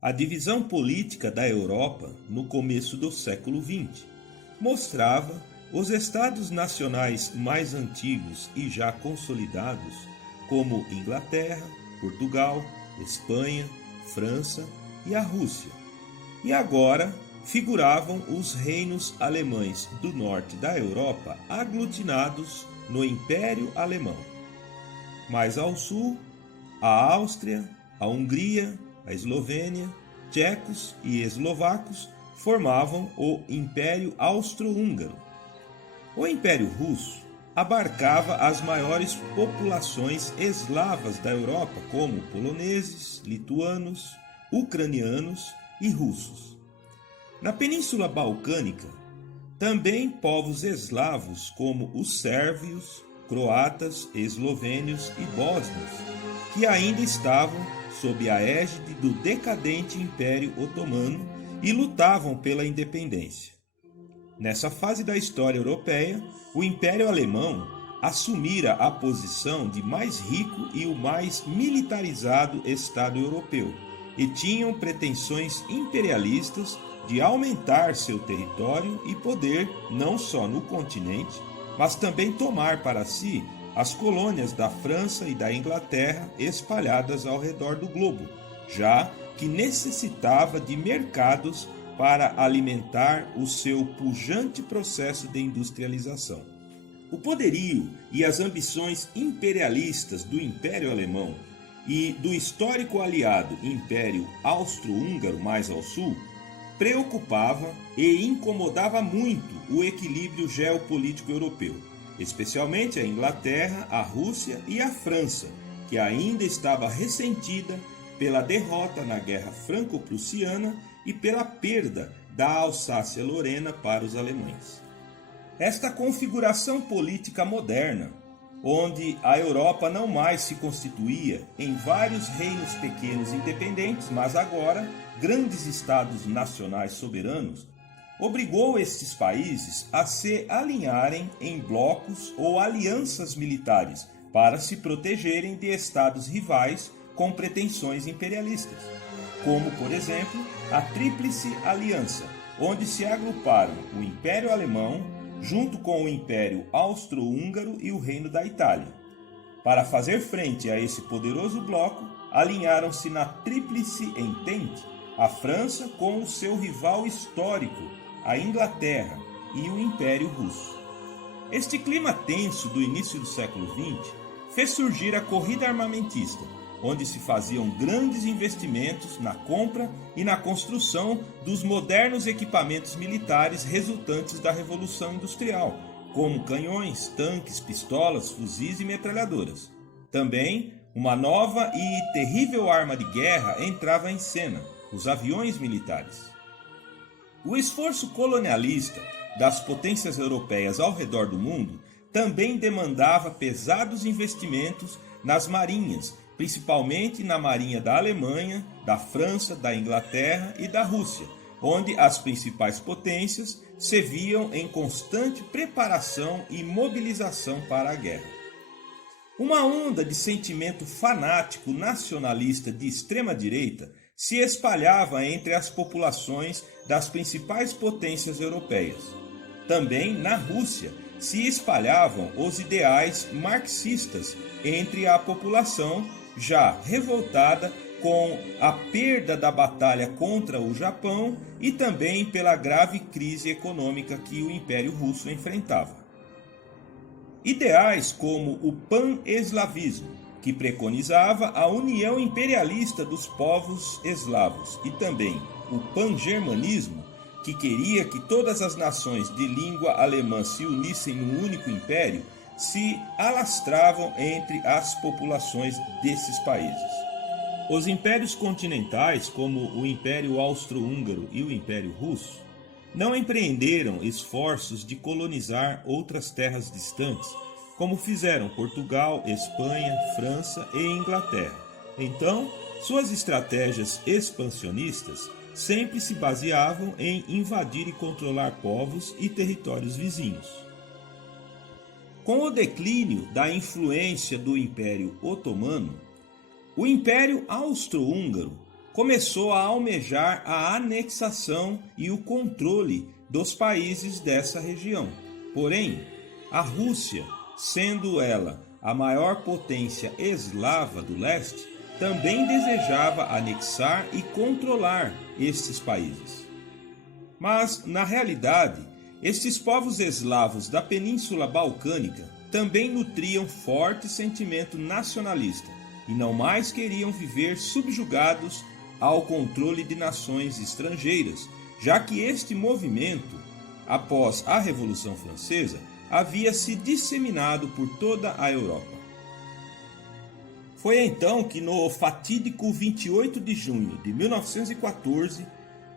A divisão política da Europa no começo do século XX mostrava os estados nacionais mais antigos e já consolidados, como Inglaterra, Portugal, Espanha, França e a Rússia. E agora figuravam os reinos alemães do norte da Europa aglutinados no Império Alemão. Mais ao sul, a Áustria, a Hungria, a Eslovênia, tchecos e eslovacos formavam o Império Austro-Húngaro. O Império Russo abarcava as maiores populações eslavas da Europa, como poloneses, lituanos, ucranianos e russos. Na Península Balcânica, também povos eslavos como os sérvios, croatas, eslovênios e bósnios, que ainda estavam sob a égide do decadente Império Otomano e lutavam pela independência. Nessa fase da história europeia, o Império Alemão assumira a posição de mais rico e o mais militarizado Estado europeu, e tinham pretensões imperialistas de aumentar seu território e poder não só no continente, mas também tomar para si as colônias da França e da Inglaterra espalhadas ao redor do globo, já que necessitava de mercados para alimentar o seu pujante processo de industrialização. O poderio e as ambições imperialistas do Império Alemão e do histórico aliado Império Austro-Húngaro mais ao sul preocupava e incomodava muito o equilíbrio geopolítico europeu, especialmente a Inglaterra, a Rússia e a França, que ainda estava ressentida pela derrota na Guerra Franco-Prussiana e pela perda da Alsácia-Lorena para os alemães. Esta configuração política moderna, onde a Europa não mais se constituía em vários reinos pequenos independentes, mas agora grandes estados nacionais soberanos, obrigou estes países a se alinharem em blocos ou alianças militares para se protegerem de estados rivais com pretensões imperialistas, como, por exemplo, a Tríplice Aliança, onde se agruparam o Império Alemão junto com o Império Austro-Húngaro e o Reino da Itália. Para fazer frente a esse poderoso bloco, alinharam-se na Tríplice Entente a França com o seu rival histórico, a Inglaterra e o Império Russo. Este clima tenso do início do século XX fez surgir a corrida armamentista, onde se faziam grandes investimentos na compra e na construção dos modernos equipamentos militares resultantes da Revolução Industrial, como canhões, tanques, pistolas, fuzis e metralhadoras. Também, uma nova e terrível arma de guerra entrava em cena: os aviões militares. O esforço colonialista das potências europeias ao redor do mundo também demandava pesados investimentos nas marinhas, principalmente na marinha da Alemanha, da França, da Inglaterra e da Rússia, onde as principais potências se viam em constante preparação e mobilização para a guerra. Uma onda de sentimento fanático nacionalista de extrema-direita se espalhava entre as populações das principais potências europeias. Também na Rússia se espalhavam os ideais marxistas entre a população já revoltada com a perda da batalha contra o Japão e também pela grave crise econômica que o Império Russo enfrentava. Ideais como o pan-eslavismo, que preconizava a união imperialista dos povos eslavos, e também o pan-germanismo, que queria que todas as nações de língua alemã se unissem num único império, se alastravam entre as populações desses países. Os impérios continentais, como o Império Austro-Húngaro e o Império Russo, não empreenderam esforços de colonizar outras terras distantes, como fizeram Portugal, Espanha, França e Inglaterra. Então, suas estratégias expansionistas sempre se baseavam em invadir e controlar povos e territórios vizinhos. Com o declínio da influência do Império Otomano, o Império Austro-Húngaro começou a almejar a anexação e o controle dos países dessa região. Porém, a Rússia, sendo ela a maior potência eslava do leste, também desejava anexar e controlar estes países. Mas, na realidade, estes povos eslavos da Península Balcânica também nutriam forte sentimento nacionalista e não mais queriam viver subjugados ao controle de nações estrangeiras, já que este movimento, após a Revolução Francesa, havia se disseminado por toda a Europa. Foi então que no fatídico 28 de junho de 1914,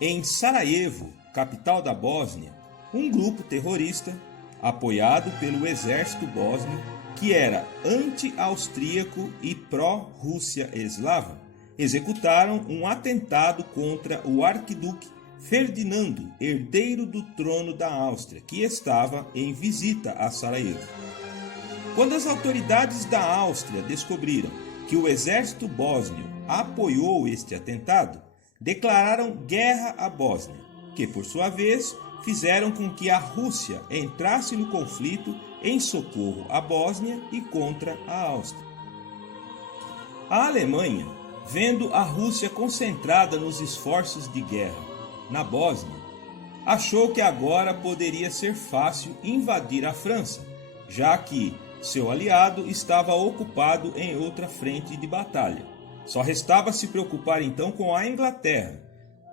em Sarajevo, capital da Bósnia, um grupo terrorista, apoiado pelo exército bósnio, que era anti-austríaco e pró-Rússia eslava, executaram um atentado contra o arquiduque Ferdinando, herdeiro do trono da Áustria, que estava em visita a Sarajevo. Quando as autoridades da Áustria descobriram que o exército bósnio apoiou este atentado, declararam guerra à Bósnia, que por sua vez fizeram com que a Rússia entrasse no conflito em socorro à Bósnia e contra a Áustria. A Alemanha, vendo a Rússia concentrada nos esforços de guerra na Bósnia, achou que agora poderia ser fácil invadir a França, já que seu aliado estava ocupado em outra frente de batalha. Só restava se preocupar então com a Inglaterra.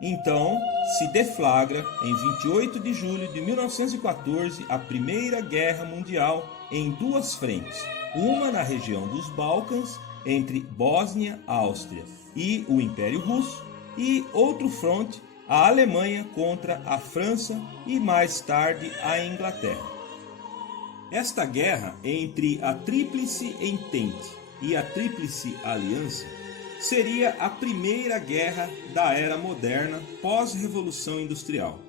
Então se deflagra, em 28 de julho de 1914, a Primeira Guerra Mundial em duas frentes, uma na região dos Balcãs, entre Bósnia, Áustria e o Império Russo, e outro fronte, a Alemanha contra a França e mais tarde a Inglaterra. Esta guerra entre a Tríplice Entente e a Tríplice Aliança seria a primeira guerra da era moderna pós-revolução industrial.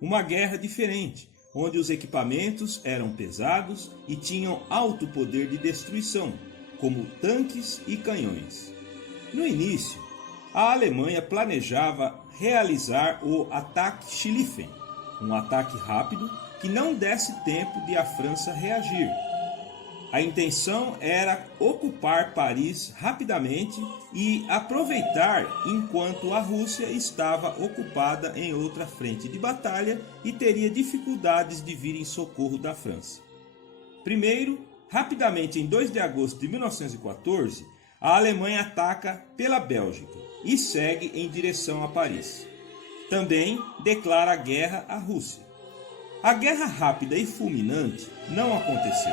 Uma guerra diferente, onde os equipamentos eram pesados e tinham alto poder de destruição, como tanques e canhões. No início, a Alemanha planejava realizar o ataque Schlieffen, um ataque rápido que não desse tempo de a França reagir. A intenção era ocupar Paris rapidamente e aproveitar enquanto a Rússia estava ocupada em outra frente de batalha e teria dificuldades de vir em socorro da França. Primeiro, rapidamente em 2 de agosto de 1914, a Alemanha ataca pela Bélgica e segue em direção a Paris. Também declara guerra à Rússia. A guerra rápida e fulminante não aconteceu.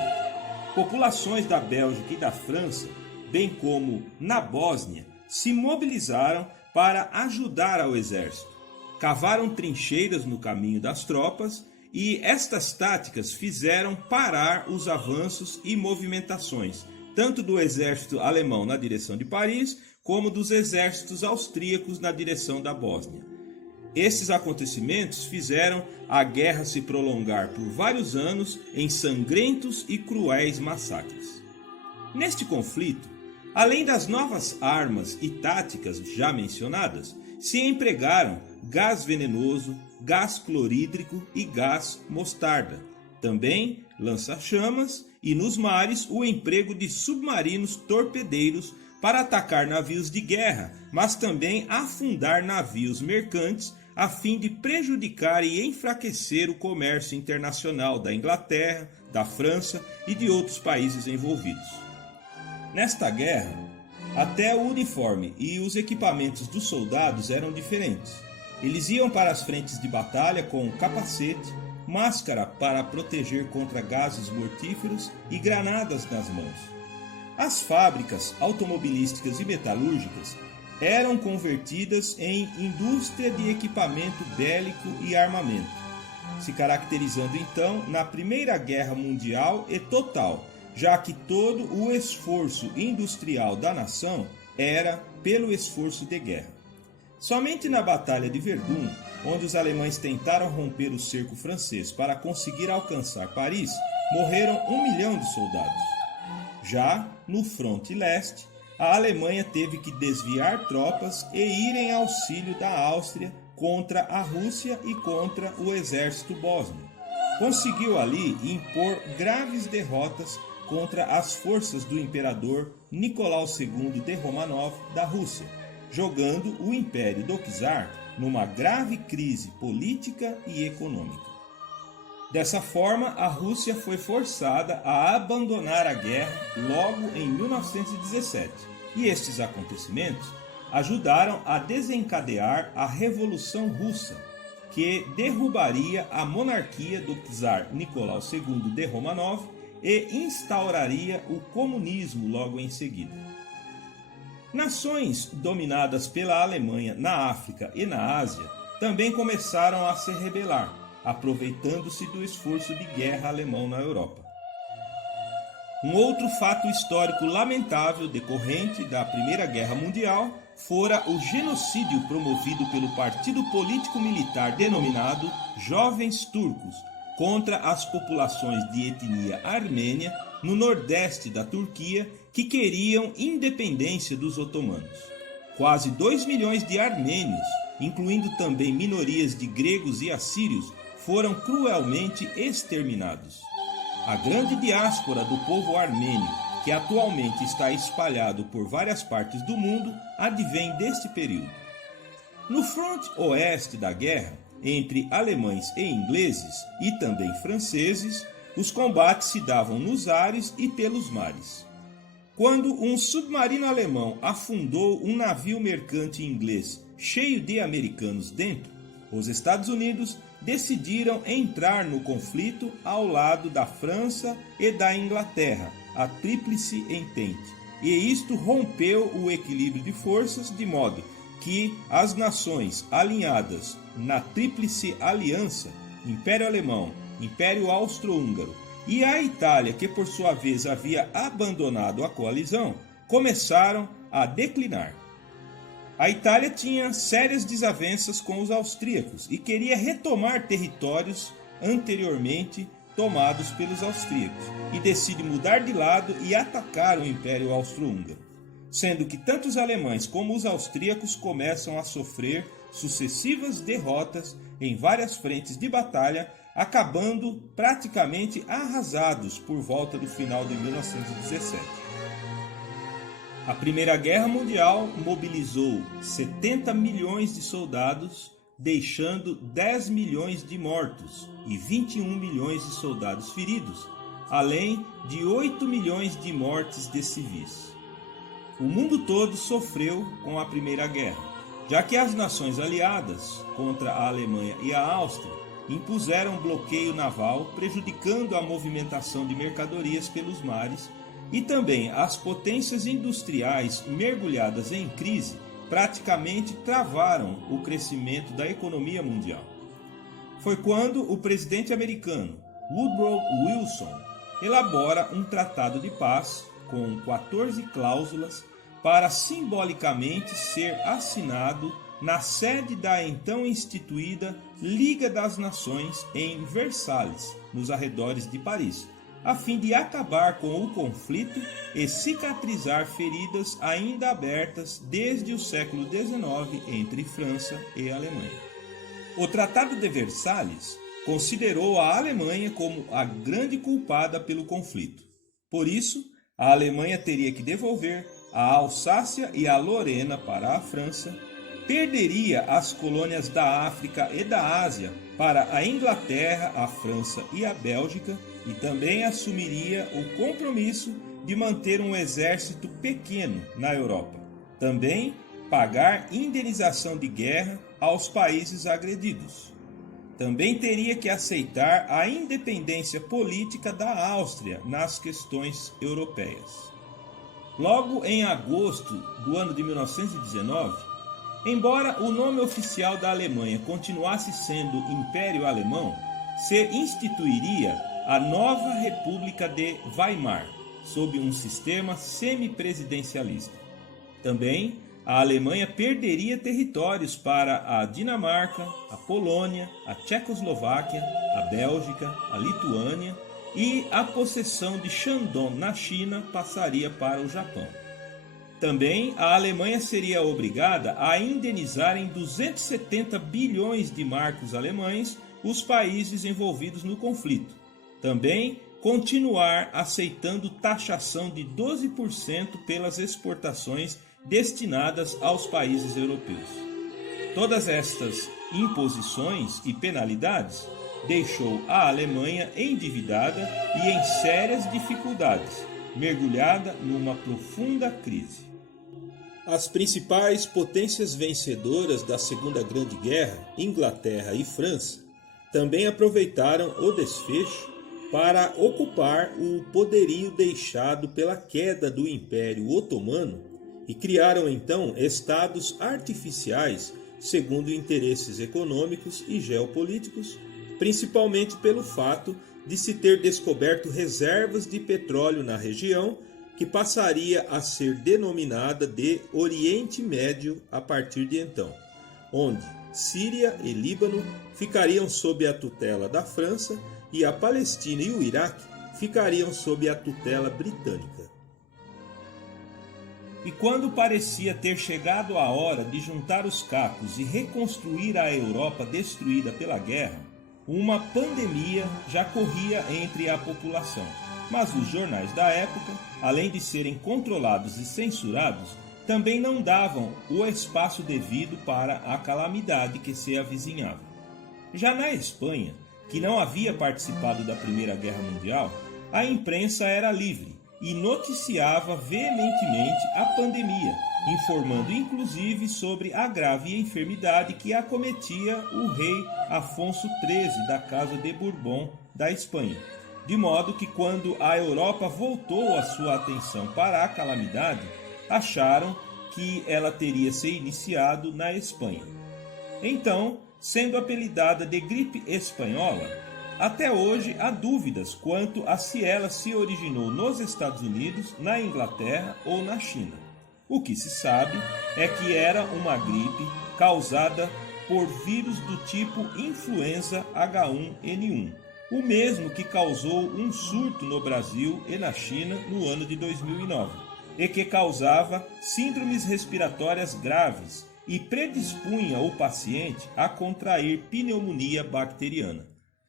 Populações da Bélgica e da França, bem como na Bósnia, se mobilizaram para ajudar ao exército. Cavaram trincheiras no caminho das tropas e estas táticas fizeram parar os avanços e movimentações, tanto do exército alemão na direção de Paris, como dos exércitos austríacos na direção da Bósnia. Esses acontecimentos fizeram a guerra se prolongar por vários anos em sangrentos e cruéis massacres. Neste conflito, além das novas armas e táticas já mencionadas, se empregaram gás venenoso, gás clorídrico e gás mostarda. Também lança-chamas e nos mares o emprego de submarinos torpedeiros para atacar navios de guerra, mas também afundar navios mercantes a fim de prejudicar e enfraquecer o comércio internacional da Inglaterra, da França e de outros países envolvidos. Nesta guerra, até o uniforme e os equipamentos dos soldados eram diferentes. Eles iam para as frentes de batalha com capacete, máscara para proteger contra gases mortíferos e granadas nas mãos. As fábricas automobilísticas e metalúrgicas eram convertidas em indústria de equipamento bélico e armamento, se caracterizando então na Primeira Guerra Mundial e total, já que todo o esforço industrial da nação era pelo esforço de guerra. Somente na Batalha de Verdun, onde os alemães tentaram romper o cerco francês para conseguir alcançar Paris, morreram 1 milhão de soldados. Já no fronte leste, a Alemanha teve que desviar tropas e ir em auxílio da Áustria contra a Rússia e contra o exército bósnio. Conseguiu ali impor graves derrotas contra as forças do imperador Nicolau II de Romanov da Rússia, jogando o Império do Czar numa grave crise política e econômica. Dessa forma, a Rússia foi forçada a abandonar a guerra logo em 1917, e estes acontecimentos ajudaram a desencadear a Revolução Russa, que derrubaria a monarquia do czar Nicolau II de Romanov e instauraria o comunismo logo em seguida. Nações dominadas pela Alemanha na África e na Ásia também começaram a se rebelar, aproveitando-se do esforço de guerra alemão na Europa. Um outro fato histórico lamentável decorrente da Primeira Guerra Mundial fora o genocídio promovido pelo partido político-militar denominado Jovens Turcos contra as populações de etnia armênia no nordeste da Turquia que queriam independência dos otomanos. Quase 2 milhões de armênios, incluindo também minorias de gregos e assírios, foram cruelmente exterminados. A grande diáspora do povo armênio, que atualmente está espalhado por várias partes do mundo, advém deste período. No fronte oeste da guerra, entre alemães e ingleses, e também franceses, os combates se davam nos ares e pelos mares. Quando um submarino alemão afundou um navio mercante inglês cheio de americanos dentro, os Estados Unidos decidiram entrar no conflito ao lado da França e da Inglaterra, a Tríplice Entente, e isto rompeu o equilíbrio de forças de modo que as nações alinhadas na Tríplice Aliança, Império Alemão, Império Austro-Húngaro e a Itália, que por sua vez havia abandonado a coalizão, começaram a declinar. A Itália tinha sérias desavenças com os austríacos e queria retomar territórios anteriormente tomados pelos austríacos, e decide mudar de lado e atacar o Império Austro-Húngaro, sendo que tanto os alemães como os austríacos começam a sofrer sucessivas derrotas em várias frentes de batalha, acabando praticamente arrasados por volta do final de 1917. A Primeira Guerra Mundial mobilizou 70 milhões de soldados, deixando 10 milhões de mortos e 21 milhões de soldados feridos, além de 8 milhões de mortes de civis. O mundo todo sofreu com a Primeira Guerra, já que as nações aliadas contra a Alemanha e a Áustria impuseram bloqueio naval, prejudicando a movimentação de mercadorias pelos mares, e também as potências industriais mergulhadas em crise praticamente travaram o crescimento da economia mundial. Foi quando o presidente americano Woodrow Wilson elabora um tratado de paz com 14 cláusulas para simbolicamente ser assinado na sede da então instituída Liga das Nações em Versalhes, nos arredores de Paris, a fim de acabar com o conflito e cicatrizar feridas ainda abertas desde o século XIX entre França e Alemanha. O Tratado de Versalhes considerou a Alemanha como a grande culpada pelo conflito. Por isso, a Alemanha teria que devolver a Alsácia e a Lorena para a França, perderia as colônias da África e da Ásia para a Inglaterra, a França e a Bélgica, e também assumiria o compromisso de manter um exército pequeno na Europa. Também pagar indenização de guerra aos países agredidos. Também teria que aceitar a independência política da Áustria nas questões europeias. Logo em agosto do ano de 1919, embora o nome oficial da Alemanha continuasse sendo Império Alemão, se instituiria a nova República de Weimar, sob um sistema semipresidencialista. Também a Alemanha perderia territórios para a Dinamarca, a Polônia, a Tchecoslováquia, a Bélgica, a Lituânia, e a possessão de Shandong na China passaria para o Japão. Também a Alemanha seria obrigada a indenizar em 270 bilhões de marcos alemães os países envolvidos no conflito. Também continuar aceitando taxação de 12% pelas exportações destinadas aos países europeus. Todas estas imposições e penalidades deixou a Alemanha endividada e em sérias dificuldades, mergulhada numa profunda crise. As principais potências vencedoras da Segunda Grande Guerra, Inglaterra e França, também aproveitaram o desfecho para ocupar o poderio deixado pela queda do Império Otomano e criaram então estados artificiais segundo interesses econômicos e geopolíticos, principalmente pelo fato de se ter descoberto reservas de petróleo na região, que passaria a ser denominada de Oriente Médio a partir de então, onde Síria e Líbano ficariam sob a tutela da França e a Palestina e o Iraque ficariam sob a tutela britânica. E quando parecia ter chegado a hora de juntar os cacos e reconstruir a Europa destruída pela guerra, uma pandemia já corria entre a população. Mas os jornais da época, além de serem controlados e censurados, também não davam o espaço devido para a calamidade que se avizinhava. Já na Espanha, que não havia participado da Primeira Guerra Mundial, a imprensa era livre e noticiava veementemente a pandemia, informando inclusive sobre a grave enfermidade que acometia o rei Afonso XIII da Casa de Bourbon da Espanha. De modo que quando a Europa voltou a sua atenção para a calamidade, acharam que ela teria se iniciado na Espanha. Então, sendo apelidada de gripe espanhola, até hoje há dúvidas quanto a se ela se originou nos Estados Unidos, na Inglaterra ou na China. O que se sabe é que era uma gripe causada por vírus do tipo influenza H1N1, o mesmo que causou um surto no Brasil e na China no ano de 2009, e que causava síndromes respiratórias graves e predispunha o paciente a contrair pneumonia bacteriana.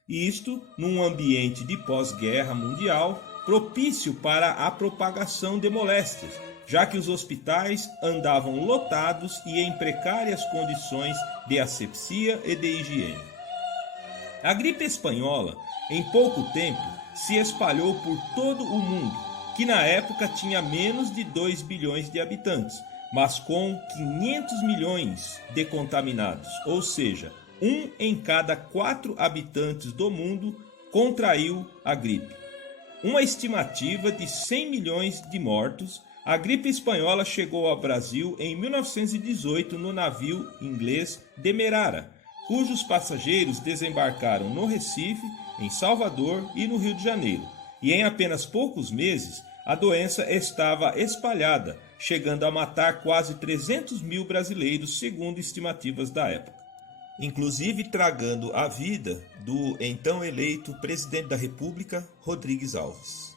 Isto num ambiente de pós-guerra mundial propício para a propagação de moléstias, já que os hospitais andavam lotados e em precárias condições de asepsia e de higiene. A gripe espanhola, em pouco tempo, se espalhou por todo o mundo, que na época tinha menos de 2 bilhões de habitantes, mas com 500 milhões de contaminados, ou seja, 1 em cada 4 habitantes do mundo contraiu a gripe. Uma estimativa de 100 milhões de mortos, a gripe espanhola chegou ao Brasil em 1918 no navio inglês Demerara, cujos passageiros desembarcaram no Recife, em Salvador e no Rio de Janeiro. E em apenas poucos meses, a doença estava espalhada, chegando a matar quase 300 mil brasileiros, segundo estimativas da época, inclusive tragando a vida do então eleito presidente da República, Rodrigues Alves.